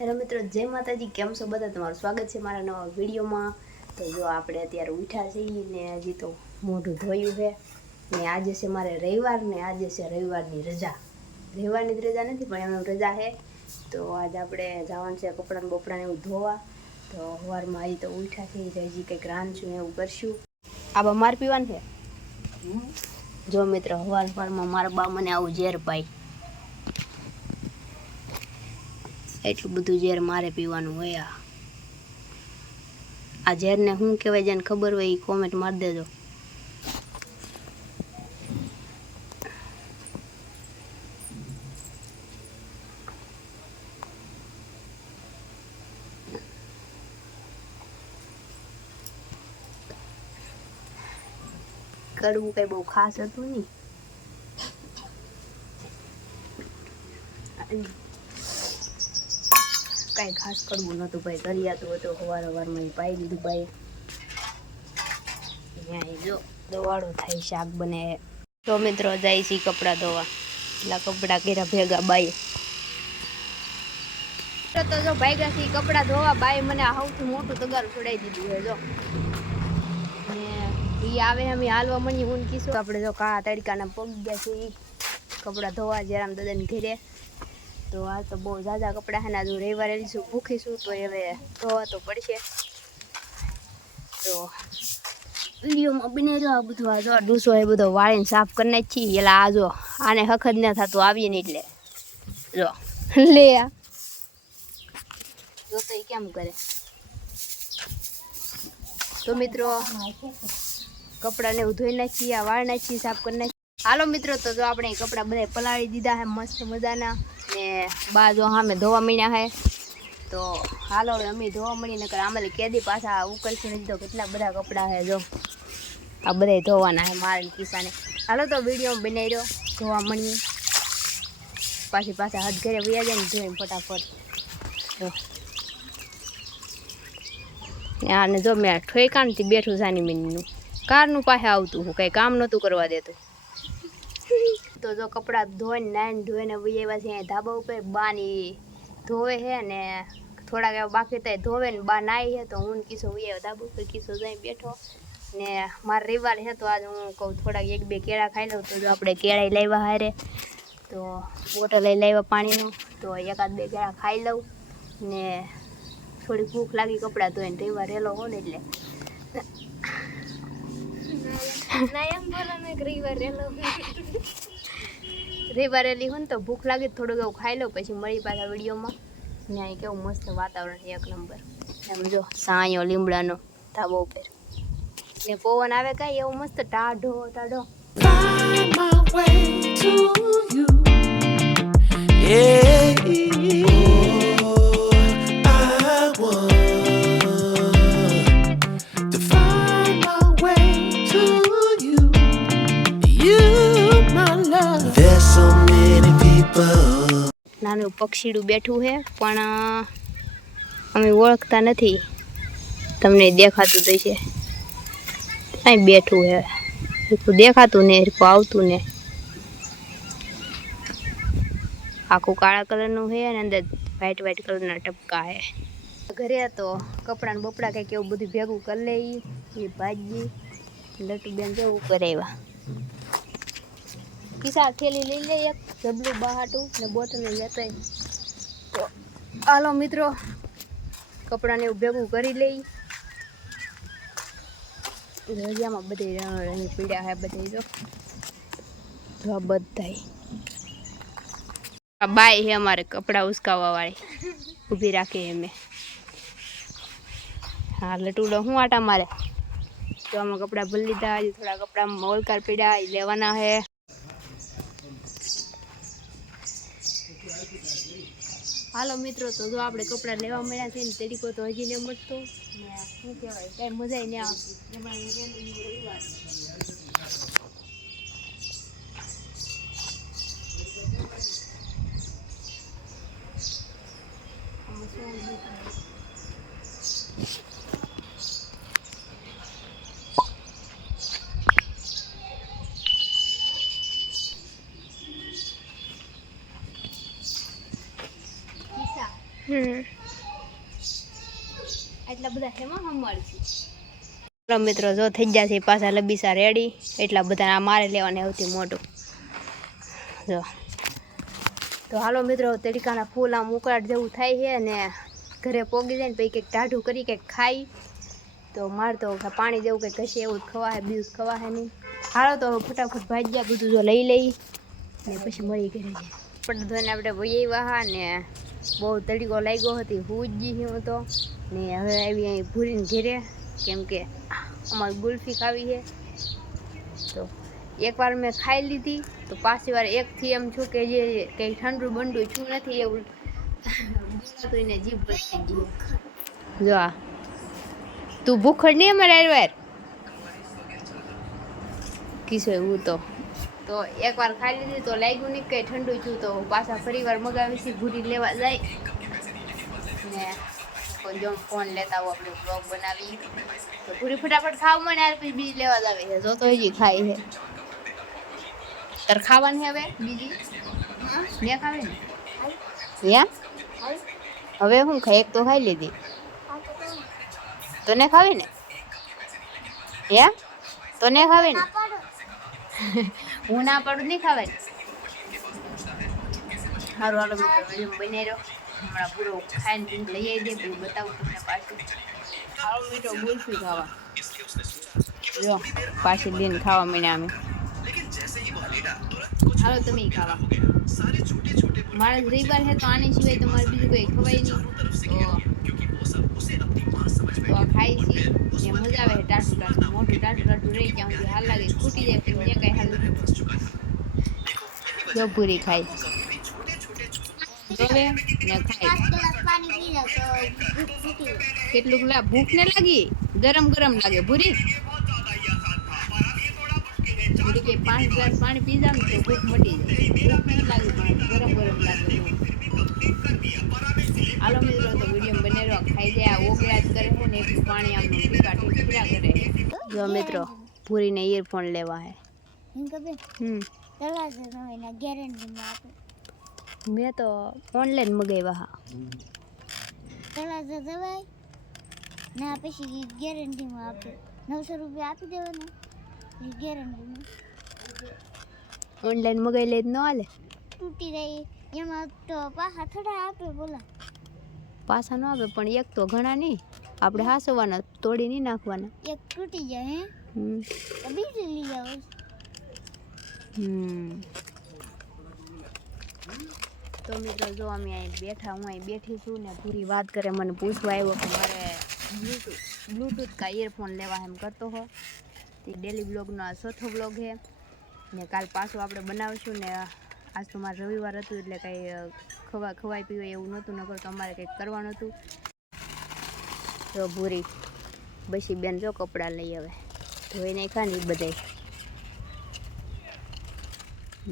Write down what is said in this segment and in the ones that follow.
Hello મિત્રો, જય માતાજી. કેમ છો બધા? તમારું સ્વાગત છે મારા નવા વિડીયોમાં. તો જો આપણે અત્યારે ઉઠ્યા છીએ ને હજી તો મોઢું ધોયું છે ને આજે છે મારે રવિવાર ને આજે છે રવિવારની રજા. રવિવારની જ રજા નથી પણ એમનું રજા છે. તો આજે આપણે જવાનું છે કપડાં બપડાને એવું ધોવા. તો સવારમાં હજી તો ઉઠ્યા છીએ હજી કંઈક રાંધશું એવું કરશું. આ બા માર પીવાનું છે. જો મિત્રો, સવારમાં મારા બા મને આવું ઝેર પાય. એટલું બધું ઝેર મારે પીવાનું હોય. આ ઝેરને શું કહેવાય, જેને ખબર હોય એ કોમેન્ટ મારી દેજો. કડવું કઈ બહુ ખાસ હતું નહીં. કાંઈ ખાસ કડવું નહોતું ભાઈ. કરિયાતું હતું સવારમાં એ પાઈ દીધું ભાઈ. અહીંયા જો દવાડો થાય, શાક બને. તો મિત્રો જાય છે કપડાં ધોવા. એટલા કપડાં કર્યા ભેગા બાઈ. તો જો ભાગ્યા છે કપડાં ધોવા. બાઈ મને સૌથી મોટું તગારું છોડાવી દીધું છે. જો ને એ આવે અમે હાલવા મળી હું કીશું. આપણે જો કાળા તડકાના પગી ગયા છે કપડાં ધોવા જરામ દાદાને ઘેરે. તો આ તો બહુ ઝાઝા કપડાં છે ને આજે રવિવારે લઈશું, ભૂખીશું તો હવે ધોવા તો પડશે. તો વિડીયોમાં બને જો આ બધું આ જો ડૂસો એ બધો વાળીને સાફ કરી નાખી. એટલે આ જો આને હખત ના થતું આવીએ ને એટલે જો લે આ જો તો એ કેમ કરે. તો મિત્રો કપડાને એવું ધોઈ નાખીએ, આ વાળ નાખીએ, સાફ કરી નાખીએ. હાલો મિત્રો, તો જો આપણે કપડાં બધા પલાળી દીધા છે મસ્ત મજાના ને બા જો સામે ધોવા મીણ્યા છે. તો હાલો હવે અમે ધોવા મળીને કર આમાં કેદી પાછા ઉકળશે નથી. તો કેટલા બધા કપડાં છે જો આ બધા ધોવાના છે મારે કિસ્સાને. હાલો તો વિડીયો બનાવી રહ્યો, ધોવા મળીએ પાછા હાથ ઘરે વયા જાય ને ધોઈને ફટાફટ. આને જો મેં ઠોકાણથી બેઠું સાની મિનનું કારનું પાસે આવતું હું કંઈ કામ નહોતું કરવા દેતું. તો જો કપડાં ધોઈને નાઈને ધોઈને વૈયા છે ધાબા ઉપર. બાની ધોવે છે ને થોડાક એવા બાકી થાય ધોવે ને બા નાઈ છે. તો હું કિસ્સો વૈયા ધાબા ઉપર કિસ્સો જઈ બેઠો ને મારે રવિવાર છે તો આજે હું કહું થોડાક એક બે કેળા ખાઈ લઉં. તો જો આપણે કેળા લાવ્યા હારે તો બોટલ લઈ લાવ્યા પાણીનું. તો એકાદ બે કેળા ખાઈ લઉં ને થોડી ભૂખ લાગી કપડાં ધોઈને રવિવાર રહેલો હોય ને એટલે રવિવાર રહેલી હોય ને તો ભૂખ લાગી થોડુંક એવું ખાઈ લઉં. પછી મળી પાછા વિડીયોમાં. ને અહીં કેવું મસ્ત વાતાવરણ એક નંબર. એમ જો સાંયો લીમડાનો ધાબો ઉપર ને પવન આવે કાંઈ એવું મસ્ત ટાઢો ટાઢો. નાનું પક્ષીડું બેઠું છે પણ અમે ઓળખતા નથી. તમને દેખાતું તો છે અહીં બેઠું છે. હરખું દેખાતું ને હરખું આવતું ને. આખું કાળા કલરનું છે અને અંદર વ્હાઈટ વ્હાઈટ કલરના ટપકા છે. ઘરે તો કપડાં ને બપડા કંઈક એવું બધું ભેગું કરી લઈ. એ ભાજી લટુ બેન જેવું કરાવ્યા. કિસ્સા થેલી લઈ લે એક જબલું બહાટું ને બોટલ લેતા. તો હાલો મિત્રો કપડાને એવું ભેગું કરી લઈ. રજામાં બધે રંગ પીડ્યા છે બધે જો બધા. આ બાઈ છે અમારે કપડાં ઉસકાવવા વાળી ઊભી રાખી એમ. હા લટુડો શું આટા મારે. તો આમાં કપડાં ભરી લીધા. હજી થોડા કપડાં મોલકાર પીડ્યા એ લેવાના છે. હાલો મિત્રો, તો જો આપણે કપડાં લેવા મળ્યા છે ને તરીકો તો હજી નહીં મળતો ને શું કહેવાય કાંઈ મજા નહીં આવતી. એમાં રવિવાર એટલા બધા હેમાં સંભાળશું. મિત્રો જો થઈ ગયા છે પાછા લબીસા રેડી. એટલા બધા આ મારે લેવાને સૌથી મોટું જો. તો હાલો મિત્રો તડકાના ફૂલ આમ ઉકળાટ જેવું થાય છે અને ઘરે પોગી જાય ને પછી કંઈક ટાઢું કરી કંઈક ખાઈ. તો મારે તો પાણી જેવું કંઈક કશે એવું જ ખવાય, બીજું ખવાય નહીં. હાલો તો ફટાફટ ભાજ્યા બધું જો લઈ લઈ ને પછી મળી ઘરે જાય. પણ ધોઈને આપણે વહી વાહા ને બહુ તડકો લાગ્યો હતી, હું જ હું તો ને હવે આવી અહીં ભૂરીને ઘેરે, કેમ કે અમારે ગુલ્ફી ખાવી છે. તો એકવાર મેં ખાઈ લીધી તો પાછી વાર એકથી એમ છું કે જે કંઈ ઠંડુ બંડુ છું નથી એવું બોલાતું ને જીભ બચી ગઈ. જો આ તું ભૂખડ નહીં અમારે યાર કીધું એવું તો એકવાર ખાઈ લીધી તો લાગ્યું નહીં કંઈ ઠંડુ છું. તો પાછા ફરી વાર મગાવી ભૂરી લેવા જાય ને જો ફોન લેતા આવો આપણે બ્લોગ બનાવી. તો પૂરી ફટાફટ ખાવ મને યાર પછી બીજી લેવા જ આવે છે. જો તો હજી ખાઈ છે. તાર ખાવાની હવે બીજી મેં ખાવી ને હવે હું ખાઈ એક તો ખાઈ લીધી તને ખાવી ને તને ખાવી ને હું ના પાડું નહીં ખાવાની. સારું હાલો મિત્રો બને રહ્યો હમણાં પૂરો ખાઈને પીને લઈ આવી દે પછી બતાવું તમને પાછું. હાલો મિત્રો ગુલ્ફી ખાવા જો પાછી લઈને ખાવા માંડ્યા અમે. હાલો તમે ખાવા મારે રવિવાર છે તો આની સિવાય તમારે બીજું કંઈ ખવાય નહીં. તો આ ખાઈ છીએ ને મજા આવે છે. ટાટું મોટું ટાટું રહી ત્યાં સુધી હાલ લાગે ખૂટી જાય પછી મેં કંઈ હાલ જો પૂરી ખાઈ જોવે ને ખાઈ. કેટલું ભૂખ ને લાગી ગરમ લાગે ભૂરી કે 5 ગ્લાસ પાણી પી જાવ ને તો ભૂખ મટી જાય. ભૂખ નહીં લાગી પણ ગરમ લાગે. હાલો મિત્રો તો વિડીયો બને રહ્યો ખાઈ જાય ઓગળ્યા જ કરે છે ને એટલું પાણી આમ ઠીકા કરે. જો મિત્રો પૂરીને ઇયરફોન લેવા હે મેં તો ઓનલાઈન મગાવ્યા હા. તળાજા દવાઈ ના પછી ગેરંટીમાં આપે 900 રૂપિયા આપી દેવાના ગેરંટીમાં. ઓનલાઈન મગાવી લે જ ન હાલે તૂટી જાય એમાં તો પાછા થોડા આપે બોલા પાછા ન આપે પણ એક તો ઘણા નહીં આપણે હાસવાના તોડી નહીં નાખવાના. એક તૂટી જાય તો બીજું લઈ આવો. તો મિત્રો જો અમે અહીં બેઠા હું અહીં બેઠી છું ને પૂરી વાત કરે મને પૂછવા આવ્યો કે મારે બ્લૂટૂથ કા ઇયરફોન લેવા એમ કરતો હો. તે ડેલી બ્લોગનો આ ચોથો બ્લોગ છે ને કાલ પાછું આપણે બનાવીશું ને આજ તો મારે રવિવાર હતું એટલે કંઈ ખવાય પીવાય એવું નહોતું નકર તો અમારે કંઈક કરવાનું હતું. તો ભૂરી બસી બેન જો કપડાં લઈ હવે ધોઈ નાખ્યા ને બધાય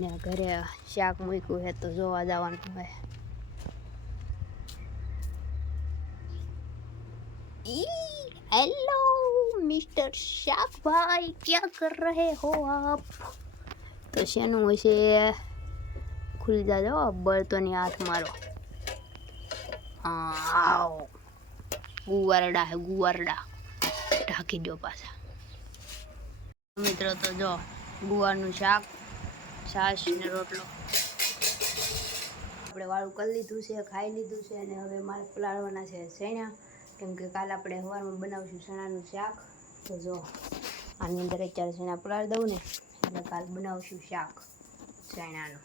ને ઘરે શાક મૂક્યું છે તો જોવા જવાનું હોય. હેલો મિસ્ટર શાક ભાઈ ક્યાં કર રહે હો આપ. તો શેનું હશે ખુલી જાજો બળતોની હાથ મારો. ગુવારડા હે ગુવારડા ઢાંકી દો પાછા. મિત્રો તો જો ગુવારનું શાક છાશ ને રોટલો આપણે વાળું કરી લીધું છે ખાઈ લીધું છે અને હવે મારે પલાળવાના છે ચણા કેમ કે કાલે આપણે સવારમાં બનાવશું ચણાનું શાક. તો જો આની અંદર અત્યારે ચણા પલાળી દઉં ને એટલે કાલ બનાવશું શાક ચણાનું.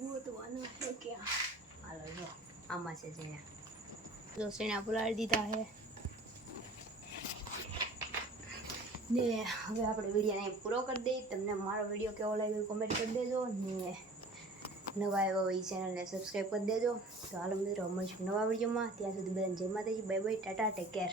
ગોતવાનું છે ક્યાં હાલો જો આમાં છે ચણા. જો ચણા પલાળી દીધા છે ને હવે આપણે વિડીયોને પૂરો કરી દઈએ. તમને મારો વિડીયો કેવો લાગ્યો કોમેન્ટ કરી દેજો ને નવા આવ્યા હોય ચેનલને સબસ્ક્રાઈબ કરી દેજો. તો હાલો મિત્રો મળીશું નવા વિડીયોમાં. ત્યાં સુધી બધાને જય માતાજી, bye bye, Tata, take care.